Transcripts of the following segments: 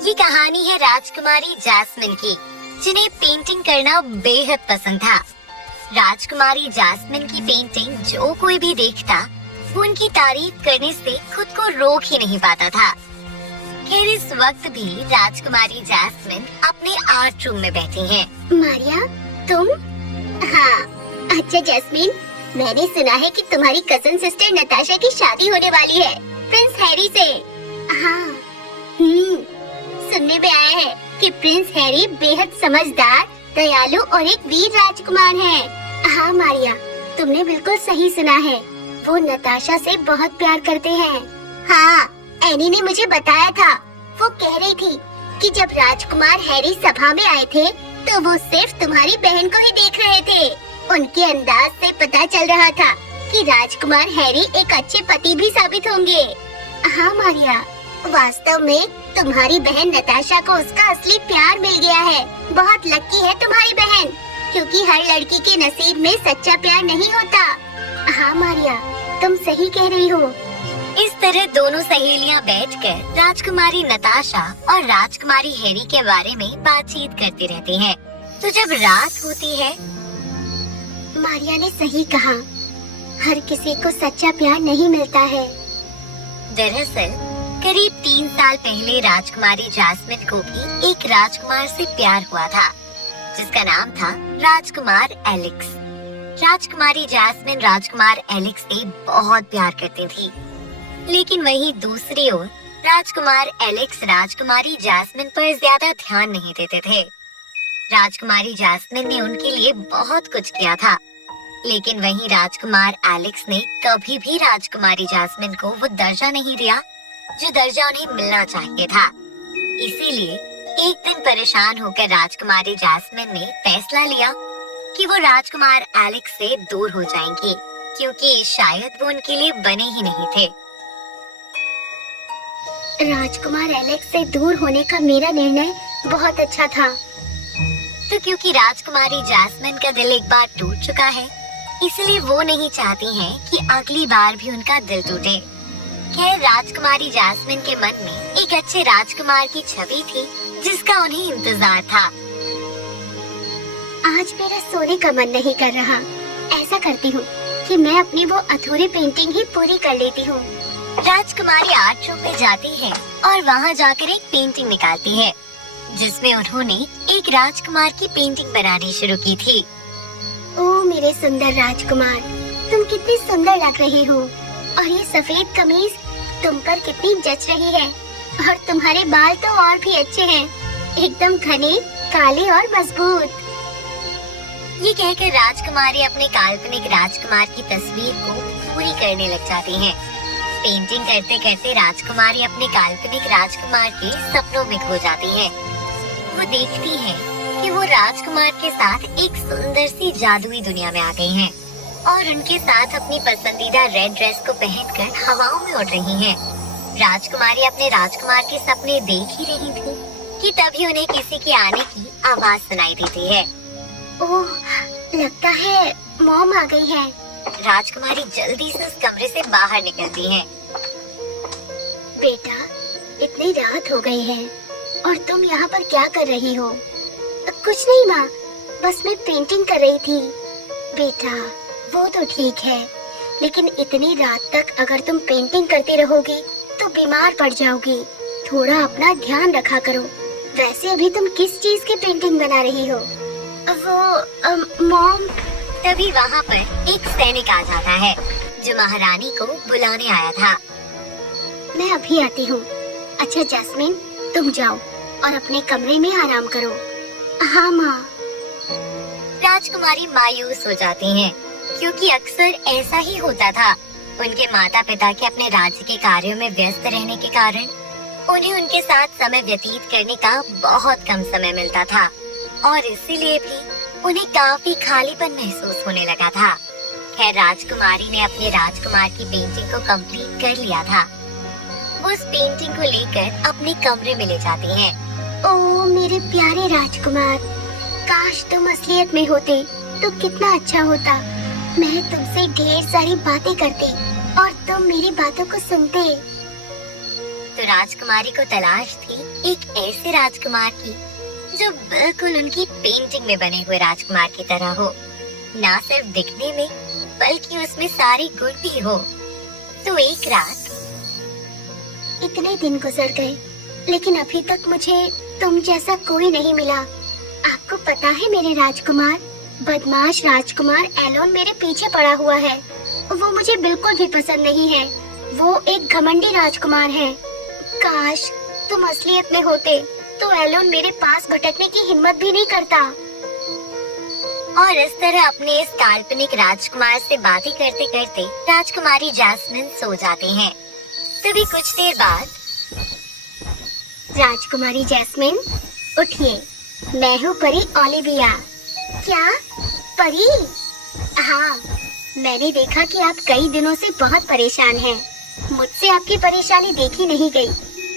ये कहानी है राजकुमारी जैस्मिन की, जिन्हें पेंटिंग करना बेहद पसंद था। राजकुमारी जैस्मिन की पेंटिंग जो कोई भी देखता, वो उनकी तारीफ करने से खुद को रोक ही नहीं पाता था। खैर इस वक्त भी राजकुमारी जैस्मिन अपने आर्ट रूम में बैठी हैं। मारिया, तुम? हाँ, अच्छा जैस्मिन, मैंने सुना है कि तुम्हारी कजन सिस्टर नताशा की शादी होने वाली है प्रिंस हैरी से। हाँ, सुनने में आया है कि प्रिंस हैरी बेहद समझदार, दयालु और एक वीर राजकुमार है। हाँ मारिया, तुमने बिल्कुल सही सुना है। वो नताशा से बहुत प्यार करते हैं। हाँ, एनी ने मुझे बताया था। वो कह रही थी कि जब राजकुमार हैरी सभा में आए थे तो वो सिर्फ तुम्हारी बहन को ही देख रहे थे। उनके अंदाज से पता चल रहा था कि राजकुमार हैरी एक अच्छे पति भी साबित होंगे। हाँ मारिया, वास्तव में तुम्हारी बहन नताशा को उसका असली प्यार मिल गया है। बहुत लकी है तुम्हारी बहन, क्योंकि हर लड़की के नसीब में सच्चा प्यार नहीं होता। हाँ मारिया, तुम सही कह रही हो। इस तरह दोनों सहेलियां बैठकर राजकुमारी नताशा और राजकुमारी हैरी के बारे में बातचीत करती रहती हैं। तो जब रात होती है, मारिया ने सही कहा, हर किसी को सच्चा प्यार नहीं मिलता है। दरअसल करीब 3 साल पहले राजकुमारी जैस्मिन को भी एक राजकुमार से प्यार हुआ था, जिसका नाम था राजकुमार एलेक्स। राजकुमारी जैस्मिन राजकुमार एलेक्स से बहुत प्यार करती थी, लेकिन वहीं दूसरी ओर राजकुमार एलेक्स राजकुमारी जैस्मिन पर ज्यादा ध्यान नहीं देते थे। राजकुमारी जैस्मिन ने उनके लिए बहुत कुछ किया था, लेकिन वहीं राजकुमार एलेक्स ने कभी भी राजकुमारी जैस्मिन को वो दर्जा नहीं दिया जो दर्जा उन्हें मिलना चाहिए था। इसीलिए एक दिन परेशान होकर राजकुमारी जैस्मिन ने फैसला लिया कि वो राजकुमार एलेक्स से दूर हो जाएंगी, क्योंकि शायद वो उनके लिए बने ही नहीं थे। राजकुमार एलेक्स से दूर होने का मेरा निर्णय बहुत अच्छा था। तो क्योंकि राजकुमारी जैस्मिन का दिल एक बार टूट चुका है, इसलिए वो नहीं चाहती हैं कि अगली बार भी उनका दिल टूटे। खैर राजकुमारी जैस्मिन के मन में एक अच्छे राजकुमार की छवि थी, जिसका उन्हें इंतजार था। आज मेरा सोने का मन नहीं कर रहा। ऐसा करती हूँ कि मैं अपनी वो अधूरी पेंटिंग ही पूरी कर लेती हूँ। राजकुमारी आर्ट रूम में जाती है और वहाँ जाकर एक पेंटिंग निकालती है, जिसमें उन्होंने एक राजकुमार की पेंटिंग बनानी शुरू की थी। ओह मेरे सुंदर राजकुमार, तुम कितनी सुंदर लग रही हो, और ये सफेद कमीज तुम पर कितनी जच रही है, और तुम्हारे बाल तो और भी अच्छे हैं, एकदम घने, काले और मजबूत। ये कहकर राजकुमारी अपने काल्पनिक राजकुमार की तस्वीर को पूरी करने लग जाती हैं। पेंटिंग करते करते राजकुमारी अपने काल्पनिक राजकुमार के सपनों में खो जाती है। वो देखती है कि वो राजकुमार के साथ एक सुंदर सी जादुई दुनिया में आ गई हैं, और उनके साथ अपनी पसंदीदा रेड ड्रेस को पहनकर हवाओं में उड़ रही हैं। राजकुमारी अपने राजकुमार के सपने देख ही रही थी कि तभी उन्हें किसी के आने की आवाज सुनाई देती है। ओह, लगता है मॉम आ गई है। राजकुमारी जल्दी से उस कमरे से बाहर निकलती है। बेटा, इतनी रात हो गई है और तुम यहाँ पर क्या कर रही हो? कुछ नहीं माँ, बस मैं पेंटिंग कर रही थी। बेटा, वो तो ठीक है, लेकिन इतनी रात तक अगर तुम पेंटिंग करती रहोगी तो बीमार पड़ जाओगी। थोड़ा अपना ध्यान रखा करो। वैसे अभी तुम किस चीज की पेंटिंग बना रही हो? वो मॉम। तभी वहाँ पर एक सैनिक आ जाता है, जो महारानी को बुलाने आया था। मैं अभी आती हूँ। अच्छा जैस्मिन, तुम जाओ और अपने कमरे में आराम करो। हाँ माँ। राजकुमारी मायूस हो जाती हैं, क्योंकि अक्सर ऐसा ही होता था। उनके माता पिता के अपने राज्य के कार्यों में व्यस्त रहने के कारण उन्हें उनके साथ समय व्यतीत करने का बहुत कम समय मिलता था, और इसीलिए भी उन्हें काफी खालीपन महसूस होने लगा था। खैर राजकुमारी ने अपने राजकुमार की पेंटिंग को कंप्लीट कर लिया था। वो उस पेंटिंग को लेकर अपने कमरे में ले जाती हैं। ओह मेरे प्यारे राजकुमार, काश तुम असलियत में होते तो कितना अच्छा होता। मैं तुमसे ढेर सारी बातें करती और तुम मेरी बातों को सुनते। तो राजकुमारी को तलाश थी एक ऐसे राजकुमार की जो बिल्कुल उनकी पेंटिंग में बने हुए राजकुमार की तरह हो, ना सिर्फ दिखने में बल्कि उसमें सारे गुण भी हो। तो एक रात इतने दिन गुजर गए, लेकिन अभी तक मुझे तुम जैसा कोई नहीं मिला। आपको पता है मेरे राजकुमार, बदमाश राजकुमार एलोन मेरे पीछे पड़ा हुआ है। वो मुझे बिल्कुल भी पसंद नहीं है। वो एक घमंडी राजकुमार है। काश तुम असलियत में होते तो एलोन मेरे पास भटकने की हिम्मत भी नहीं करता। और इस तरह अपने इस काल्पनिक राजकुमार से बातें करते करते राजकुमारी जैस्मिन सो जाती हैं। तभी कुछ देर बाद राजकुमारी जैस्मिन, उठिए, मैं हूँ परी ओलिविया। क्या परी? हाँ, मैंने देखा कि आप कई दिनों से बहुत परेशान हैं। मुझसे आपकी परेशानी देखी नहीं गई,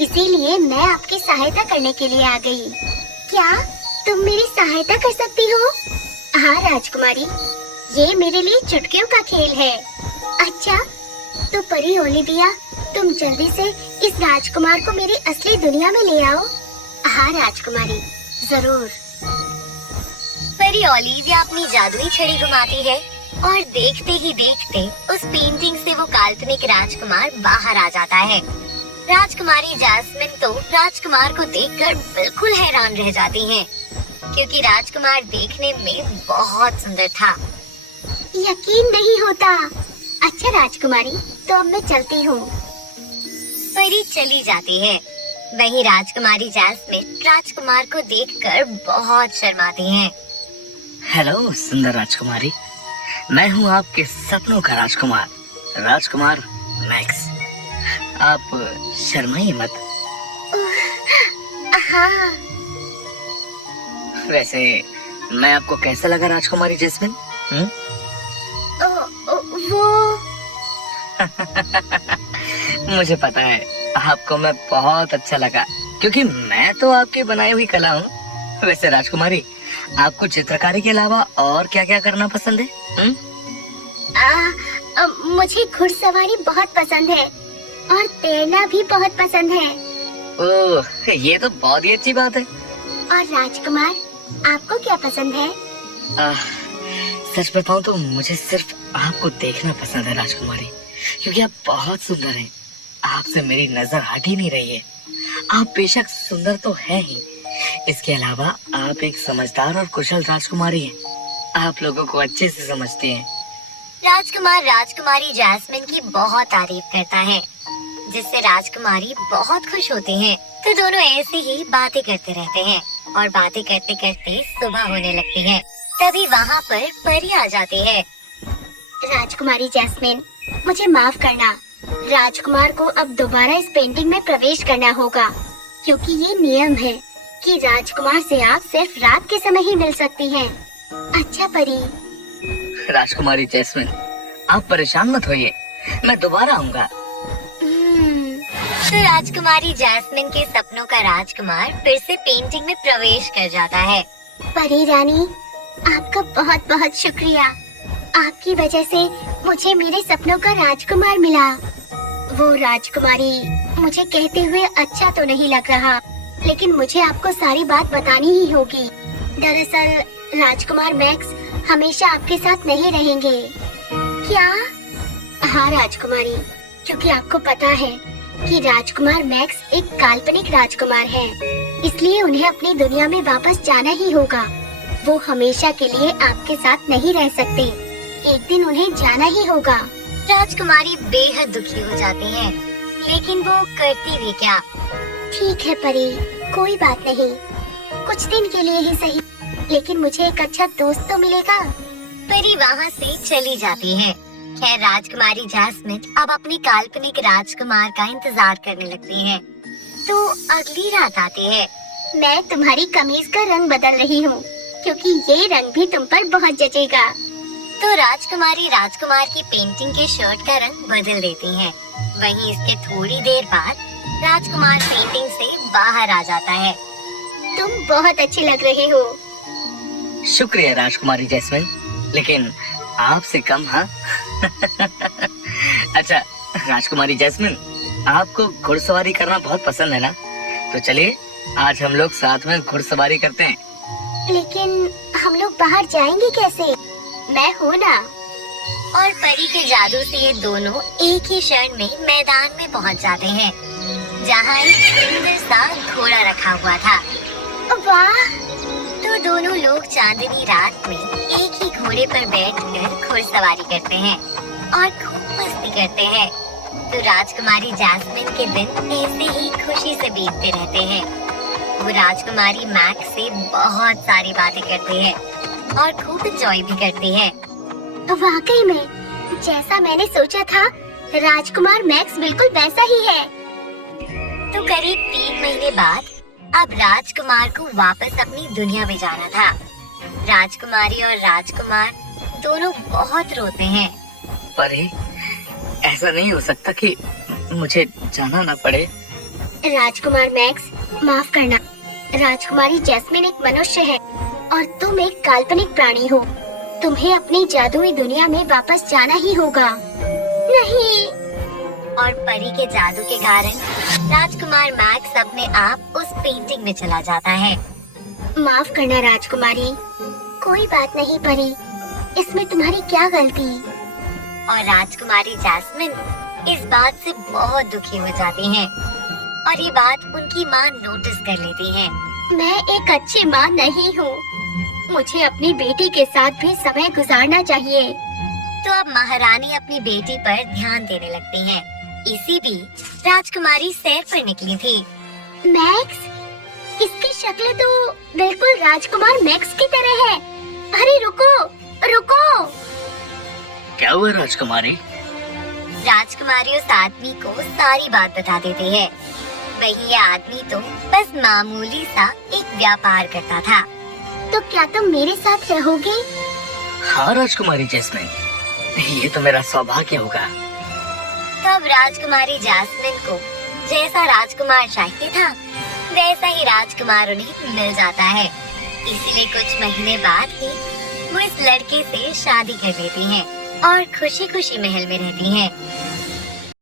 इसीलिए मैं आपकी सहायता करने के लिए आ गई। क्या तुम मेरी सहायता कर सकती हो? हाँ राजकुमारी, ये मेरे लिए चुटकियों का खेल है। अच्छा, तो परी ओलिविया, तुम जल्दी से इस राजकुमार को मेरी असली दुनिया में ले आओ। हाँ राजकुमारी, जरूर। परी ओलिविया अपनी जादुई छड़ी घुमाती है और देखते ही देखते उस पेंटिंग से वो काल्पनिक राजकुमार बाहर आ जाता है। राजकुमारी जैस्मिन तो राजकुमार को देखकर बिल्कुल हैरान रह जाती हैं, क्योंकि राजकुमार देखने में बहुत सुंदर था। यकीन नहीं होता। अच्छा राजकुमारी, तो अब मैं चलती हूँ। परी चली जाती है। वहीं राजकुमारी जैस्मिन राजकुमार को देखकर बहुत शर्माती हैं। हेलो सुंदर राजकुमारी, मैं हूँ आपके सपनों का राजकुमार, राजकुमार मैक्स। आप शर्माइए मत। हाँ। वैसे मैं आपको कैसा लगा राजकुमारी जैस्मिन? वो मुझे पता है आपको मैं बहुत अच्छा लगा, क्योंकि मैं तो आपकी बनाई हुई कला हूँ। वैसे राजकुमारी, आपको चित्रकारी के अलावा और क्या क्या करना पसंद है? मुझे घुड़सवारी बहुत पसंद है और तैरना भी बहुत पसंद है। ओह, ये तो बहुत ही अच्छी बात है। और राजकुमार, आपको क्या पसंद है? सच बताऊं तो मुझे सिर्फ आपको देखना पसंद है राजकुमारी, क्योंकि आप बहुत सुंदर हैं। आपसे मेरी नजर हट ही नहीं रही है। आप बेशक सुंदर तो हैं ही, इसके अलावा आप एक समझदार और कुशल राजकुमारी हैं। आप लोगों को अच्छे से समझती हैं। राजकुमार राजकुमारी जैस्मिन की बहुत तारीफ करता है, जिससे राजकुमारी बहुत खुश होती हैं। तो दोनों ऐसे ही बातें करते रहते हैं और बातें करते करते सुबह होने लगती है। तभी वहाँ पर परी आ जाती है। राजकुमारी जैस्मिन, मुझे माफ करना। राजकुमार को अब दोबारा इस पेंटिंग में प्रवेश करना होगा, क्योंकि ये नियम है कि राजकुमार से आप सिर्फ रात के समय ही मिल सकती हैं। अच्छा परी। राजकुमारी जैस्मिन, आप परेशान मत होइए, मैं दोबारा आऊंगा। तो राजकुमारी जैस्मिन के सपनों का राजकुमार फिर से पेंटिंग में प्रवेश कर जाता है। परी रानी, आपका बहुत बहुत शुक्रिया। आपकी वजह से मुझे मेरे सपनों का राजकुमार मिला। वो राजकुमारी मुझे कहते हुए अच्छा तो नहीं लग रहा, लेकिन मुझे आपको सारी बात बतानी ही होगी। दरअसल राजकुमार मैक्स हमेशा आपके साथ नहीं रहेंगे। क्या? हाँ राजकुमारी, क्योंकि आपको पता है कि राजकुमार मैक्स एक काल्पनिक राजकुमार है, इसलिए उन्हें अपनी दुनिया में वापस जाना ही होगा। वो हमेशा के लिए आपके साथ नहीं रह सकते, एक दिन उन्हें जाना ही होगा। राजकुमारी बेहद दुखी हो जाती है, लेकिन वो करती भी क्या। ठीक है परी, कोई बात नहीं, कुछ दिन के लिए ही सही, लेकिन मुझे एक अच्छा दोस्त तो मिलेगा। परी वहाँ से चली जाती है। खैर राजकुमारी जैस्मिन अब अपने काल्पनिक राजकुमार का इंतजार करने लगती है। तो अगली रात आती है। मैं तुम्हारी कमीज का रंग बदल रही हूँ, क्योंकि ये रंग भी तुम पर बहुत जचेगा। तो राजकुमारी राजकुमार की पेंटिंग के शर्ट का रंग बदल देती है। वहीं इसके थोड़ी देर बाद राजकुमार पेंटिंग से बाहर आ जाता है। तुम बहुत अच्छी लग रहे हो। शुक्रिया राजकुमारी जैस्मिन, लेकिन आपसे कम। हाँ। अच्छा राजकुमारी जैस्मिन, आपको घुड़सवारी करना बहुत पसंद है ना? तो चलिए आज हम लोग साथ में घुड़सवारी करते हैं। लेकिन हम लोग बाहर जाएंगे कैसे? मैं हूँ ना। और परी के जादू से ये दोनों एक ही क्षण में मैदान में पहुंच जाते हैं, जहां एक सुंदर सा घोड़ा रखा हुआ था। वाह! तो दोनों लोग चांदनी रात में एक ही घोड़े पर बैठकर घुड़सवारी करते हैं और खूब मस्ती करते हैं। तो राजकुमारी जैस्मिन के दिन ऐसे ही खुशी से बीतते रहते हैं। वो राजकुमारी मैक्स से बहुत सारी बातें करते हैं और खूब एंजॉय भी करते हैं। वाकई में जैसा मैंने सोचा था, राजकुमार मैक्स बिल्कुल वैसा ही है। तो करीब 3 महीने बाद अब राजकुमार को वापस अपनी दुनिया में जाना था। राजकुमारी और राजकुमार दोनों बहुत रोते हैं। परी, ऐसा नहीं हो सकता कि मुझे जाना ना पड़े। राजकुमार मैक्स, माफ करना। राजकुमारी जैस्मिन एक मनुष्य है और तुम एक काल्पनिक प्राणी हो। तुम्हें अपनी जादुई दुनिया में वापस जाना ही होगा। नहीं। और परी के जादू के कारण राजकुमार मैक्स अपने आप उस पेंटिंग में चला जाता है। माफ करना राजकुमारी। कोई बात नहीं परी, इसमें तुम्हारी क्या गलती। और राजकुमारी जैस्मिन इस बात से बहुत दुखी हो जाती हैं और ये बात उनकी माँ नोटिस कर लेती है। मैं एक अच्छी माँ नहीं हूँ। मुझे अपनी बेटी के साथ भी समय गुजारना चाहिए। तो अब महारानी अपनी बेटी पर ध्यान देने लगती हैं। इसी बीच राजकुमारी सैर पर निकली थी। मैक्स, इसकी शक्ल तो बिल्कुल राजकुमार मैक्स की तरह है। अरे रुको, रुको। क्या हुआ राजकुमारी? राजकुमारी उस आदमी को सारी बात बता देती है। वही ये आदमी तो बस मामूली सा एक व्यापार करता था। तो क्या तुम मेरे साथ रहोगे? हाँ राजकुमारी जैस्मिन, ये तो मेरा सौभाग्य होगा। तब राजकुमारी जैस्मिन को जैसा राजकुमार चाहिए था वैसा ही राजकुमार उन्हें मिल जाता है। इसीलिए कुछ महीने बाद ही वो इस लड़के से शादी कर लेती हैं और खुशी खुशी महल में रहती हैं।